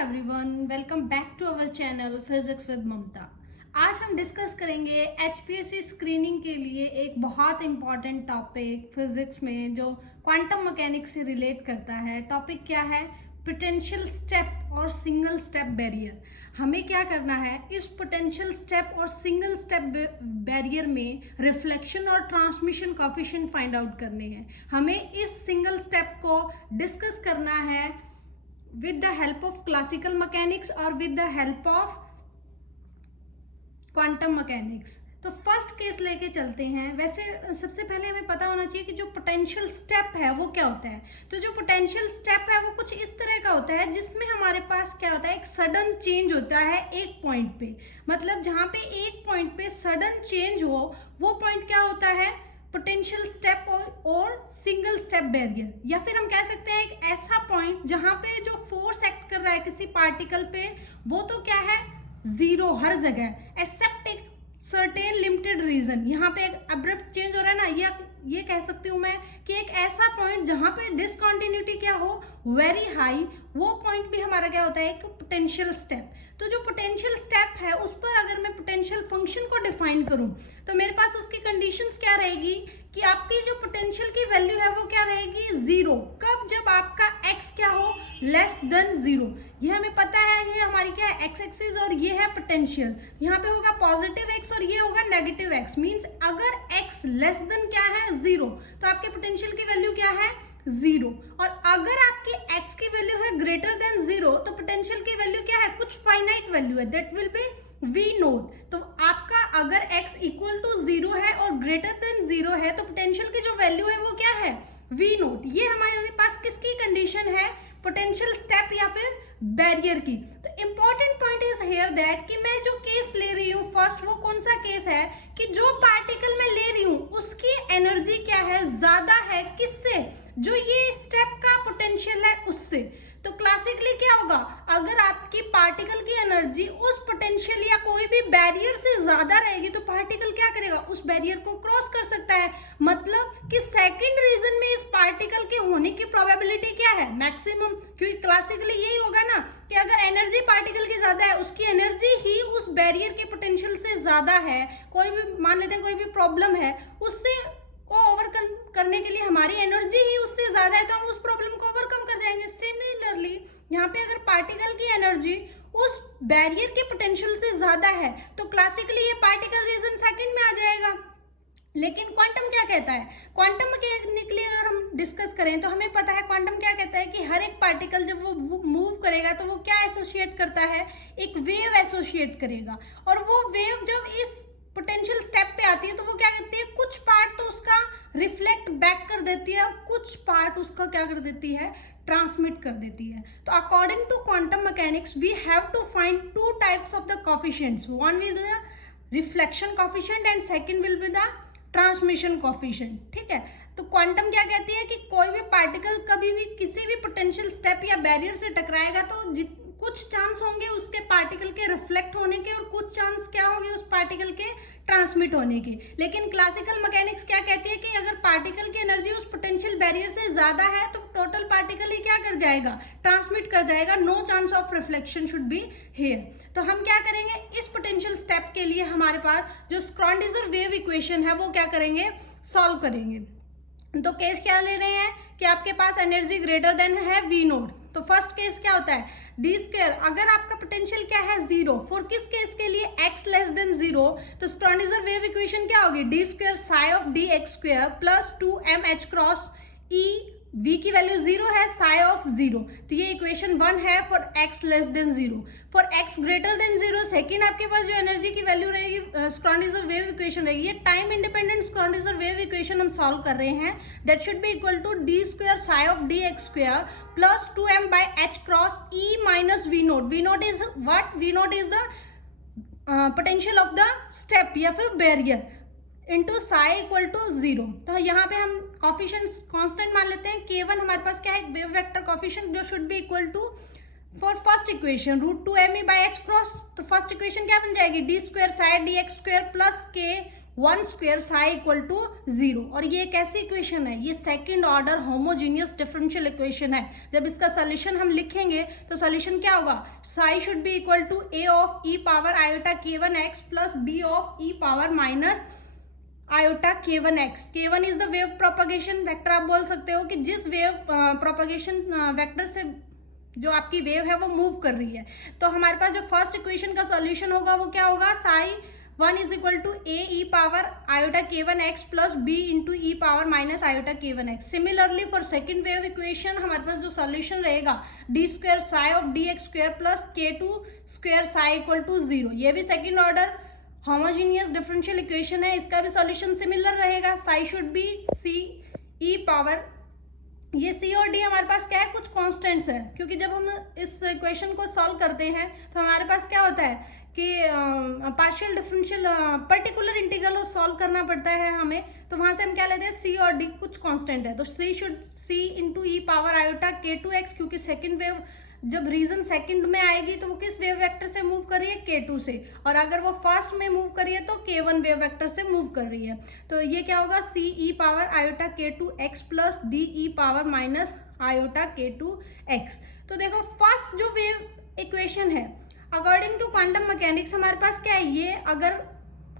Everyone, welcome back to our channel physics with Mamta. आज हम discuss करेंगे एचपीएससी स्क्रीनिंग के लिए एक बहुत इंपॉर्टेंट टॉपिक फिजिक्स में जो क्वांटम मैकेनिक्स से रिलेट करता है। टॉपिक क्या है? पोटेंशियल स्टेप और सिंगल स्टेप बैरियर। हमें क्या करना है, इस पोटेंशियल स्टेप और सिंगल स्टेप बैरियर में रिफ्लेक्शन और ट्रांसमिशन कोएफिशिएंट फाइंड आउट करने हैं। हमें इस सिंगल स्टेप को डिस्कस करना है with the help of classical mechanics और with the help of quantum mechanics। तो फर्स्ट केस लेके चलते हैं। वैसे सबसे पहले हमें पता होना चाहिए कि जो पोटेंशियल स्टेप है वो क्या होता है। तो जो पोटेंशियल स्टेप है वो कुछ इस तरह का होता है जिसमें हमारे पास क्या होता है, एक सडन चेंज होता है एक पॉइंट पे। मतलब जहाँ पे एक पॉइंट पे सडन चेंज हो वो पॉइंट क्या होता है, पोटेंशियल स्टेप और सिंगल स्टेप बैरियर। या फिर हम कह सकते हैं एक ऐसा पॉइंट जहां पे जो फोर्स एक्ट कर रहा है किसी पार्टिकल पे वो तो क्या है, जीरो हर जगह, एक्सेप्ट एक सर्टेन लिमिटेड रीजन। यहाँ पे एक अब्रप्ट चेंज हो रहा है ना, या ये कह सकती हूँ मैं कि एक ऐसा पॉइंट जहां पे डिसकंटिन्यूटी क्या हो, वेरी हाई, वो पॉइंट भी हमारा क्या होता है, एक पोटेंशियल स्टेप। तो जो पोटेंशियल स्टेप है उस पर अगर मैं पोटेंशियल फंक्शन को डिफाइन करूं तो मेरे पास उसकी कंडीशंस क्या रहेगी कि आपकी जो पोटेंशियल की वैल्यू है वो क्या रहेगी, जीरो। कब? जब आपका x क्या हो, लेस देन जीरो। ये हमें पता है, ये हमारी क्या है, x एक्सिस और ये है पोटेंशियल। यहाँ पे होगा पॉजिटिव x और ये होगा नेगेटिव x। मीन्स अगर x लेस देन क्या है, जीरो, तो आपके पोटेंशियल की वैल्यू क्या है, जीरो। और अगर आपकी x की वैल्यू है ग्रेटर देन जीरो तो पोटेंशियल की वैल्यू क्या है, कुछ फाइनाइट वैल्यू है, that will be v note. तो आपका अगर x इक्वल टू जीरो है और ग्रेटर देन जीरो है तो पोटेंशियल की जो वैल्यू है वो क्या है, v नोट। ये हमारे पास किसकी कंडीशन है, पोटेंशियल स्टेप या फिर बैरियर की। तो important point is here that कि मैं जो केस ले रही हूँ फर्स्ट, वो कौन सा केस है कि जो पार्टिकल मैं ले रही हूँ उसकी एनर्जी क्या है, ज्यादा है किससे, जो ये स्टेप का पोटेंशियल है उससे। तो क्लासिकली क्या होगा, अगर आपकी पार्टिकल की एनर्जी उस पोटेंशियल या कोई भी बैरियर से ज्यादा रहेगी तो पार्टिकल क्या करेगा, उस बैरियर को क्रॉस कर सकता है। मतलब कि सेकंड रीजन में इस पार्टिकल के होने की प्रोबेबिलिटी क्या है, मैक्सिमम। क्योंकि क्लासिकली यही होगा ना कि अगर एनर्जी पार्टिकल की ज्यादा है, उसकी एनर्जी ही उस बैरियर के पोटेंशियल से ज्यादा है, कोई भी मान लेते हैं कोई भी प्रॉब्लम है उससे को ओवरकम करने के लिए हमारी एनर्जी ही उससे ज्यादा है तो हम उस प्रॉब्लम को ओवरकम कर जाएंगे। सिमिलरली यहाँ पे अगर पार्टिकल की एनर्जी उस बैरियर के पोटेंशियल से ज्यादा है तो क्लासिकली ये पार्टिकल रीजन सेकंड में आ जाएगा। लेकिन क्वांटम क्या कहता है, क्वांटम मैकेनिकली अगर हम डिस्कस करें तो हमें पता है क्वांटम क्या कहता है कि हर एक पार्टिकल जब वो मूव करेगा तो वो क्या एसोसिएट करता है, एक वेव एसोसिएट करेगा। और वो वेव जब इस पोटेंशियल स्टेप पे आती है तो वो क्या करती है, कुछ पार्ट तो उसका रिफ्लेक्ट बैक कर देती है और कुछ पार्ट उसका क्या कर देती है, ट्रांसमिट कर देती है। तो according to quantum mechanics we have to find two types of the coefficients, one with the reflection coefficient and second will be the transmission coefficient. ठीक है, तो क्वांटम क्या कहती है कि कोई भी पार्टिकल कभी भी किसी भी पोटेंशियल स्टेप या बैरियर से टकराएगा तो कुछ चांस होंगे उसके पार्टिकल के रिफ्लेक्ट होने के और कुछ चांस क्या होंगे उस पार्टिकल के ट्रांसमिट होने के। लेकिन क्लासिकल मैकेनिक्स क्या कहती है कि अगर पार्टिकल की एनर्जी उस पोटेंशियल बैरियर से ज्यादा है तो टोटल पार्टिकल ही क्या कर जाएगा, ट्रांसमिट कर जाएगा, no chance of reflection should be here. तो हम क्या करेंगे, इस पोटेंशियल स्टेप के लिए हमारे पास जो स्क्रॉडिंजर वेव इक्वेशन है वो क्या करेंगे, सॉल्व करेंगे। तो केस क्या ले रहे हैं कि आपके पास एनर्जी ग्रेटर देन है v नोट। तो फर्स्ट केस क्या होता है, डी स्क्वायर। अगर आपका पोटेंशियल क्या है, जीरो। फॉर किस केस के लिए, x लेस देन जीरो, तो स्क्रॉडिंजर वेव इक्वेशन क्या होगी, D square psi of D x square plus 2m h cross e, v की वैल्यू जीरो है, साई ऑफ जीरो। तो ये इक्वेशन 1 है for x less than zero. For x greater than zero second आपके पास जो energy की value रहेगी, स्क्रॉडिंजर wave equation रहेगी, ये time independent Schrödinger wave equation हम सॉल्व कर रहे हैं, that should be equal to d square psi of D x square plus 2m by h cross e minus v naught. v naught is what, v naught is the potential of the step या फिर barrier into psi equal to zero. तो यहाँ पे हम coefficients constant मान लेते हैं। k1 हमारे पास क्या है, वेव वेक्टर कोफिशिएंट जो should be equal to, for first equation √2me by h cross, तो फर्स्ट इक्वेशन क्या बन जाएगी, D square psi D x square plus k 1 square psi equal to 0। और ये एक ऐसी इक्वेशन है, ये second order homogeneous differential equation है। जब इसका सोल्यूशन हम लिखेंगे तो सोल्यूशन क्या होगा, psi should be equal to a of e power iota k1x plus b of e power minus iota k1x। k1 is the wave propagation vector. आप बोल सकते हो कि जिस वेव प्रोपगेशन वेक्टर से जो आपकी वेव है वो मूव कर रही है। तो हमारे पास जो फर्स्ट इक्वेशन का सॉल्यूशन होगा वो क्या होगा, psi 1 is equal to A E power iota k1x plus b into E power minus iota k1x। Similarly for second wave equation हमारे पास जो सॉल्यूशन रहेगा D square psi of D x square plus k2 square psi equal to 0। ये भी second order homogeneous differential equation है, इसका भी solution similar रहेगा। Psi should be C E power, ये सी और डी हमारे पास क्या है, कुछ कांस्टेंट्स है, क्योंकि जब हम इस इक्वेशन को सॉल्व करते हैं तो हमारे पास क्या होता है कि partial differential particular integral solve करना पड़ता है हमें, तो वहां से हम क्या लेते हैं, सी और डी कुछ कांस्टेंट है, तो C should C into E power iota k2x, क्योंकि सेकेंड वेव जब रीजन सेकंड में आएगी तो वो किस वेव वेक्टर से मूव कर रही है, k2 से, और अगर वो फर्स्ट में मूव कर रही है तो k1 वेव वेक्टर से मूव कर रही है। तो ये क्या होगा, C E power iota k2x plus D E power minus iota k2x। तो देखो फर्स्ट जो वेव इक्वेशन है अकॉर्डिंग टू क्वांटम मैकेनिक्स हमारे पास क्या है, ये अगर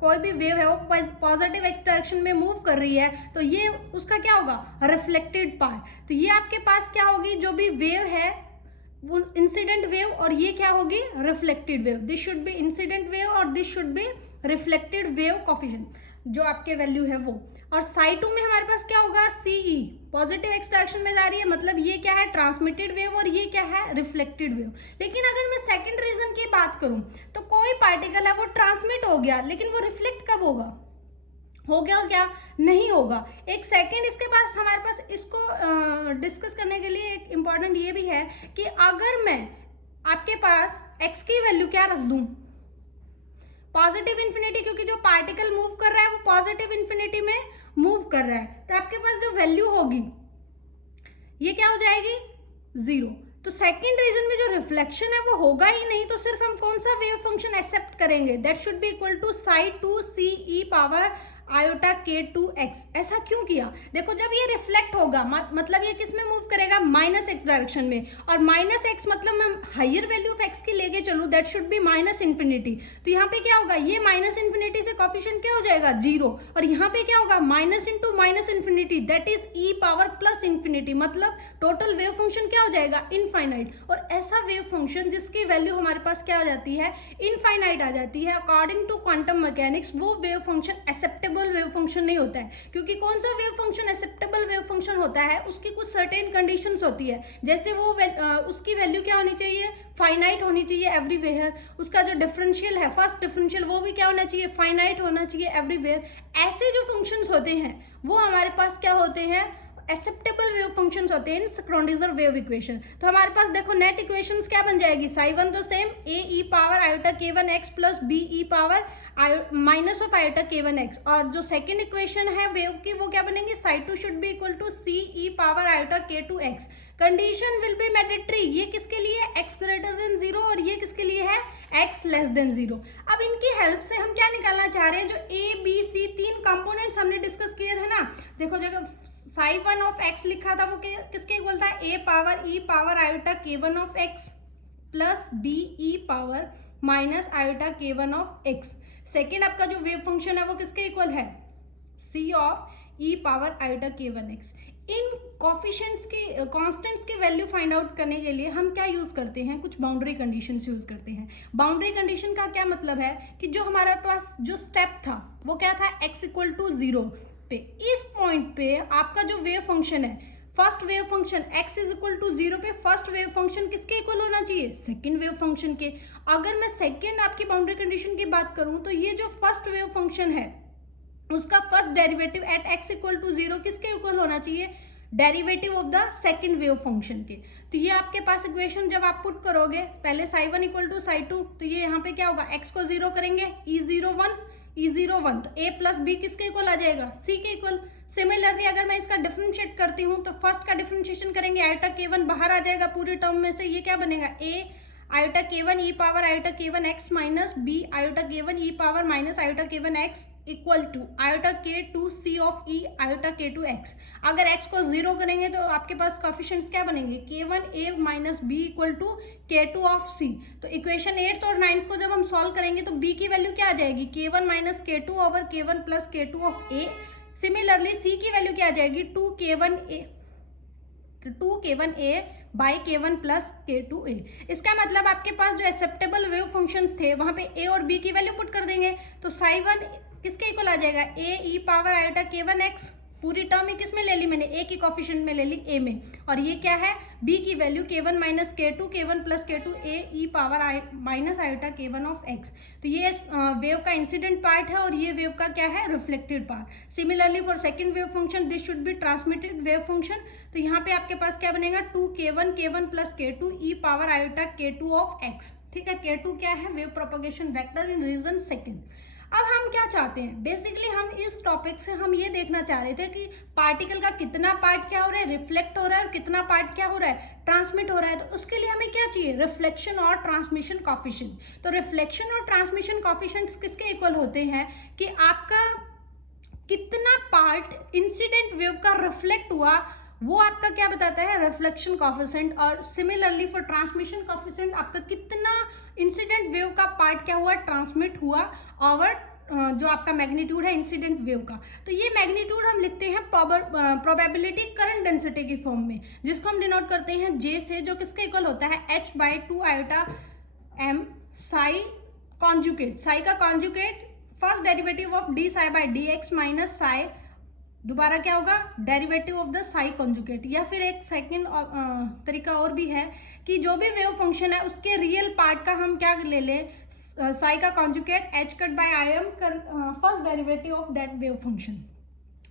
कोई भी वेव है वो पॉजिटिव एक्स डायरेक्शन में मूव कर रही है तो ये उसका क्या होगा, रिफ्लेक्टेड पार्ट। तो ये आपके पास क्या होगी, जो भी वेव है वो इंसिडेंट वेव, और ये क्या होगी, reflected wave. This should be incident wave और this should be reflected wave coefficient जो आपके वैल्यू है वो। और साई 2 में हमारे पास क्या होगा, सीई पॉजिटिव एक्स डायरेक्शन में जा रही है, मतलब ये क्या है, ट्रांसमिटेड वेव, और ये क्या है, रिफ्लेक्टेड वेव। लेकिन अगर मैं सेकंड रीजन की बात करूं तो कोई पार्टिकल है वो ट्रांसमिट हो गया, लेकिन वो रिफ्लेक्ट कब होगा, हो गया क्या, नहीं होगा। एक सेकंड इसके पास हमारे पास इसको डिस्कस करने के लिए एक इम्पॉर्टेंट ये भी है कि अगर मैं आपके पास x की वैल्यू क्या रख दूं, पॉजिटिव इन्फिनिटी, क्योंकि जो पार्टिकल मूव कर रहा है वो पॉजिटिव इन्फिनिटी में मूव कर रहा है, तो आपके पास जो वैल्यू होगी ये क्या हो जाएगी, 0। तो सेकंड रीजन में जो रिफ्लेक्शन है वो होगा ही नहीं, तो सिर्फ हम कौन सा वेव फंक्शन एक्सेप्ट करेंगे, that should be equal to psi 2 C E power iota k2x। ऐसा क्यों किया, देखो जब ये रिफ्लेक्ट होगा मतलब ये किस में मूव करेगा, माइनस एक्स डायरेक्शन में, और माइनस एक्स मतलब मैं हायर वैल्यू ऑफ एक्स की लेके चलूँ, that should B minus infinity. तो यहाँ पे क्या होगा, ये माइनस इन्फिनिटी से कोफिशिएंट क्या हो जाएगा, 0, और यहाँ पे क्या होगा, minus into minus infinity, that is E power plus infinity, मतलब टोटल वेव फंक्शन क्या हो जाएगा, इनफाइनाइट। और ऐसा वेव फंक्शन जिसकी वैल्यू हमारे पास क्या हो जाती है, इनफाइनाइट आ जाती है, अकॉर्डिंग टू क्वांटम मैकेनिक्स वो wave function acceptable wave function नहीं होता है। क्योंकि कौन सा wave function acceptable wave function होता है, उसकी कुछ सर्टेन कंडीशंस होती है, जैसे वो उसकी वैल्यू क्या होनी चाहिए, फाइनाइट होनी चाहिए एवरीवेयर, उसका जो डिफरेंशियल है फर्स्ट डिफरेंशियल वो भी क्या होना चाहिए, फाइनाइट होना चाहिए एवरीवेयर। ऐसे जो फंक्शंस होते हैं वो हमारे पास क्या होते हैं, एक्सेप्टेबल वेव फंक्शंस होते हैं इन स्क्रोडिंगर वेव इक्वेशन। तो हमारे पास देखो नेट इक्वेशंस क्या बन जाएगी, साई 1 तो same A E power iota k1x plus B E power minus of iota k1x, और जो सेकंड इक्वेशन है वेव की वो क्या बनेगी, psi 2 should be equal to C E power iota k2x। Condition will be mandatory, ये किसके लिए, x ग्रेटर देन 0, और ये किसके लिए है, x लेस देन 0। अब इनकी हेल्प से हम क्या निकालना चाह रहे हैं, जो a b c 3 कंपोनेंट्स हमने डिस्कस किए थे ना, देखो जगह साई 1 ऑफ x लिखा था वो किसके इक्वल था, a power e power iota k1 of x plus b e power minus iota k1 of x। Second आपका जो वेव फंक्शन है वो किसके इक्वल है, c of e power iota k1x। In coefficients की कांस्टेंट्स की value find out करने के लिए हम क्या यूज करते हैं, कुछ बाउंड्री कंडीशंस यूज करते हैं। बाउंड्री कंडीशन का क्या मतलब है कि जो हमारे पास जो स्टेप था वो क्या था, x इक्वल टू 0 पे, इस पॉइंट पे आपका जो वेव फंक्शन है, first wave function x is equal to 0 पे फर्स्ट वेव फंक्शन किसके इक्वल होना चाहिए, सेकंड वेव फंक्शन के। अगर मैं सेकंड आपकी बाउंड्री कंडीशन की बात करूं तो ये जो फर्स्ट वेव फंक्शन है उसका first derivative at x equal to 0 किसके इक्वल होना चाहिए, derivative of the second wave function के। तो ये आपके पास इक्वेशन जब आप पुट करोगे, पहले साई 1 इक्वल टू साई 2, तो ये यहाँ पे क्या होगा, x को 0 करेंगे, e0 1 तो a प्लस b किसके इक्वल आ जाएगा, c के इक्वल। सिमिलरली अगर मैं इसका डिफरेंशिएट करती हूँ तो फर्स्ट का डिफरेंशिएशन करेंगे, आयोटा k1 बाहर आ जाएगा पूरी टर्म में से, ये क्या बनेगा, a iota k1 e power iota k1 x minus b iota k1 e power minus iota k1 x equal to iota K two C of E iota K two X. अगर X को 0 करेंगे तो आपके पास coefficients क्या बनेंगे, k1a minus B equal to k2 of C. तो equation 8 और 9 को जब हम सॉल्व करेंगे तो b की वैल्यू क्या आ जाएगी, k1 minus k2 over k1 plus k2 of a। Similarly c की वैल्यू क्या आ जाएगी, 2k1a by k1 plus k2a। इसका मतलब आपके पास जो एक्सेप्टेबल वेव फंक्शंस थे वहां पे a और b की वैल्यू पुट कर देंगे तो साई 1 किसके इक्वल आ जाएगा, a e power iota k1x। पूरी टर्म ही किस में ले ली मैंने, a की कोफिशिएंट में ले ली a में, और ये क्या है b की value k1 minus k2 k1 plus k2 a e power minus iota k1 of x। तो ये वेव का इंसिडेंट पार्ट है और ये वेव का क्या है, reflected part. Similarly for second wave function this should be transmitted wave function. तो यहाँ पे आपके पास क्या बनेगा, 2k1 plus k2 e power iota k2 of x। ठीक है, k2 क्या है, वेव प्रोपगेशन वेक्टर इन रीजन सेकेंड। अब हम क्या चाहते हैं, बेसिकली हम इस टॉपिक से हम ये देखना चाह रहे थे कि पार्टिकल का कितना पार्ट क्या हो रहा है, रिफ्लेक्ट हो रहा है, और कितना पार्ट क्या हो रहा है, ट्रांसमिट हो रहा है। तो उसके लिए हमें क्या चाहिए, रिफ्लेक्शन और ट्रांसमिशन कोफिशिएंट। तो रिफ्लेक्शन और ट्रांसमिशन कोफिशिएंट्स किसके इक्वल होते हैं कि आपका कितना पार्ट इंसिडेंट वेव का रिफ्लेक्ट हुआ वो आपका क्या बताता है, रिफ्लेक्शन कोफिशिएंट। और सिमिलरली फॉर ट्रांसमिशन कोफिशिएंट आपका कितना इंसिडेंट वेव का पार्ट क्या हुआ, ट्रांसमिट हुआ, और जो आपका मैग्नीट्यूड है इंसिडेंट वेव का। तो ये मैग्नीट्यूड हम लिखते हैं प्रोबेबिलिटी करंट डेंसिटी की फॉर्म में, जिसको हम डिनोट करते हैं जे से, जो किसके इक्वल होता है, h by 2 iota m psi conjugate. Psi का conjugate first derivative of D psi by D X minus psi, दोबारा क्या होगा, derivative of the psi conjugate. या फिर एक सेकेंड तरीका और भी है कि जो भी वेव फंक्शन है उसके रियल पार्ट का हम क्या ले लें, साई का conjugate h cut by I am first derivative of that wave function.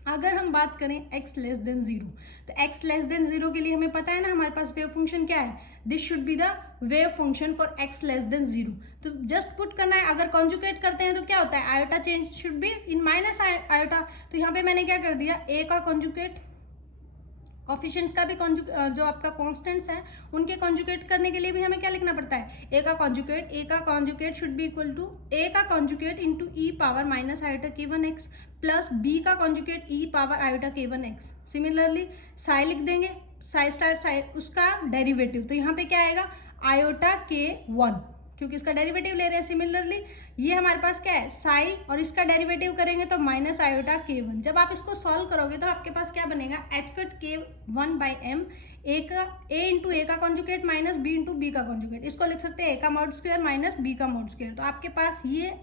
अगर हम बात करें x लेस देन 0, तो x लेस देन 0 के लिए हमें पता है ना हमारे पास वेव फंक्शन क्या है, this should be the wave function for x less than 0। तो जस्ट पुट करना है, अगर कॉन्जुगेट करते हैं तो क्या होता है, iota change should be in minus iota. तो यहाँ पे मैंने क्या कर दिया, a का कॉन्जुगेट, कोफिशिएंट्स का भी जो आपका कॉन्स्टेंट्स है उनके कॉन्जुगेट करने के लिए भी हमें क्या लिखना पड़ता है, a का conjugate should be equal to a का conjugate into e power minus iota k1x plus b का conjugate e power iota k1x। Similarly psi लिख देंगे, साई स्टार साई उसका डेरिवेटिव, तो यहाँ पे क्या आएगा, आयोटा k1, क्योंकि इसका डेरिवेटिव ले रहे हैं। सिमिलरली ये हमारे पास क्या है, साई, और इसका डेरिवेटिव करेंगे तो माइनस आयोटा k1। जब आप इसको सॉल्व करोगे तो आपके पास क्या बनेगा, h cut k1 by m, a into A का conjugate minus b into B का कॉन्जुगेट। इसको लिख सकते हैं a का मॉड स्क्वायर माइनस b का मॉड स्क्वायर। तो आपके पास ये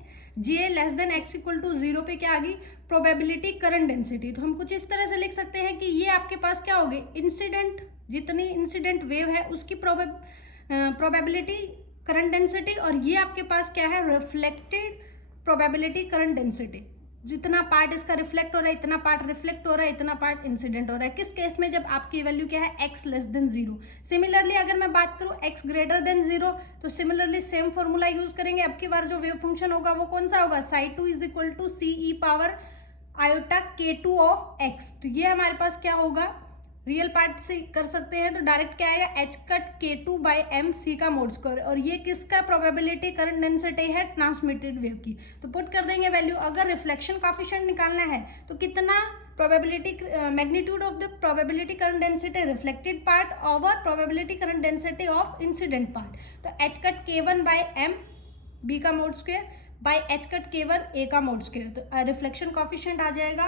j less than x equal to 0 पे क्या आ गई, प्रोबेबिलिटी करंट डेंसिटी। तो हम कुछ इस तरह से लिख सकते हैं कि ये आपके पास क्या हो गई, इंसिडेंट, जितनी इंसिडेंट वेव है उसकी प्रोबेबिलिटी करंट डेंसिटी, और ये आपके पास क्या है, रिफ्लेक्टेड प्रोबेबिलिटी करंट डेंसिटी। जितना पार्ट इसका रिफ्लेक्ट हो रहा है, इतना पार्ट रिफ्लेक्ट हो रहा है, इतना पार्ट इंसिडेंट हो रहा है। किस केस में, जब आपकी वैल्यू क्या है, x लेस देन 0। सिमिलरली अगर मैं बात करूं x ग्रेटर देन 0, तो सिमिलरली सेम फॉर्मूला यूज करेंगे। अब की बार जो वेव फंक्शन होगा वो कौन सा होगा, psi 2 is equal to C E power iota k2 of x। तो ये हमारे पास क्या होगा, रियल पार्ट से कर सकते हैं तो डायरेक्ट क्या आएगा, h cut k2 by M C का मोड स्क्वायर, और ये किसका प्रोबेबिलिटी करंट डेंसिटी है, ट्रांसमिटेड वेव की। तो पुट कर देंगे वैल्यू। अगर रिफ्लेक्शन कोफिशिएंट निकालना है तो कितना probability, magnitude of the probability current density reflected part over probability current density of incident part. तो h cut k1 by M B का mod square by h cut k1 a का mod square. तो reflection coefficient आ जाएगा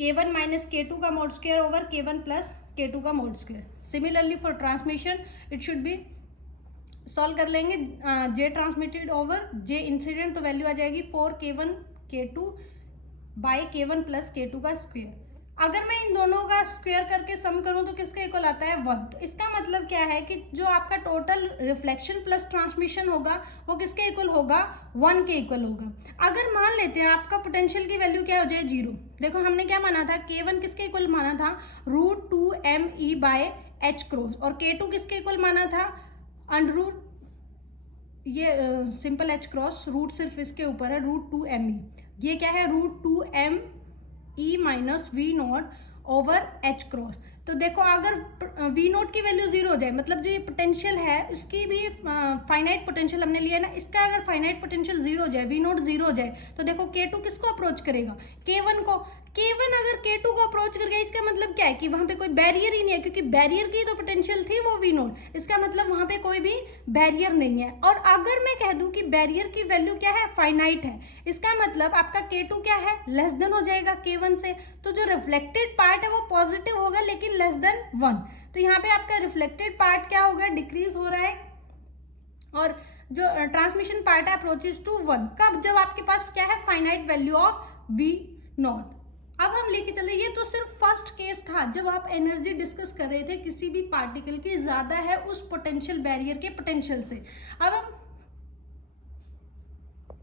k1 minus k2 का mod square over k1 plus k2 का mod square. Similarly for transmission it should be, solve कर लेंगे, j transmitted over j incident, तो value आ जाएगी 4k1 k2 by k1 plus k2 का square. अगर मैं इन दोनों का स्क्वायर करके सम करूं तो किसका इक्वल आता है, 1। तो इसका मतलब क्या है कि जो आपका टोटल रिफ्लेक्शन प्लस ट्रांसमिशन होगा वो किसके इक्वल होगा, 1 के इक्वल होगा। अगर मान लेते हैं आपका पोटेंशियल की वैल्यू क्या हो जाए, 0। देखो हमने क्या माना था, k1 किसके इक्वल माना था, √2me बाय h क्रॉस, और k2 किसके इक्वल माना था, अंडर ये सिंपल h क्रॉस, रूट सिर्फ इसके ऊपर है, √2me। ये क्या है, √2me minus v not over h cross. तो देखो अगर वी नोट की वैल्यू जीरो हो जाए, मतलब जो ये पोटेंशियल है उसकी भी फाइनाइट पोटेंशियल हमने लिया है ना, इसका अगर फाइनाइट पोटेंशियल जीरो हो जाए, वी नोट जीरो हो जाए, तो देखो K2 किसको अप्रोच करेगा, K1 को। K1 अगर K2 को अप्रोच कर गया, इसका मतलब क्या है कि वहां पे कोई बैरियर ही नहीं है, क्योंकि बैरियर की तो पोटेंशियल थी वो वी नोट, इसका मतलब वहां पे कोई भी बैरियर नहीं है। और अगर मैं कह दूं कि बैरियर की वैल्यू क्या है, फाइनाइट है, इसका मतलब आपका K2 क्या है, लेस देन हो जाएगा K1 से, तो जो रिफ्लेक्टेड पार्ट है वो पॉजिटिव होगा लेकिन लेस देन 1। तो यहाँ पे आपका रिफ्लेक्टेड पार्ट क्या होगा, डिक्रीज हो रहा है, और जो ट्रांसमिशन पार्ट है अप्रोचेस टू 1। कब, जब आपके पास क्या है, finite value of V naught. अब हम लेके चले, ये तो सिर्फ फर्स्ट केस था जब आप एनर्जी डिस्कस कर रहे थे किसी भी पार्टिकल की ज्यादा है उस पोटेंशियल बैरियर के पोटेंशियल से। अब हम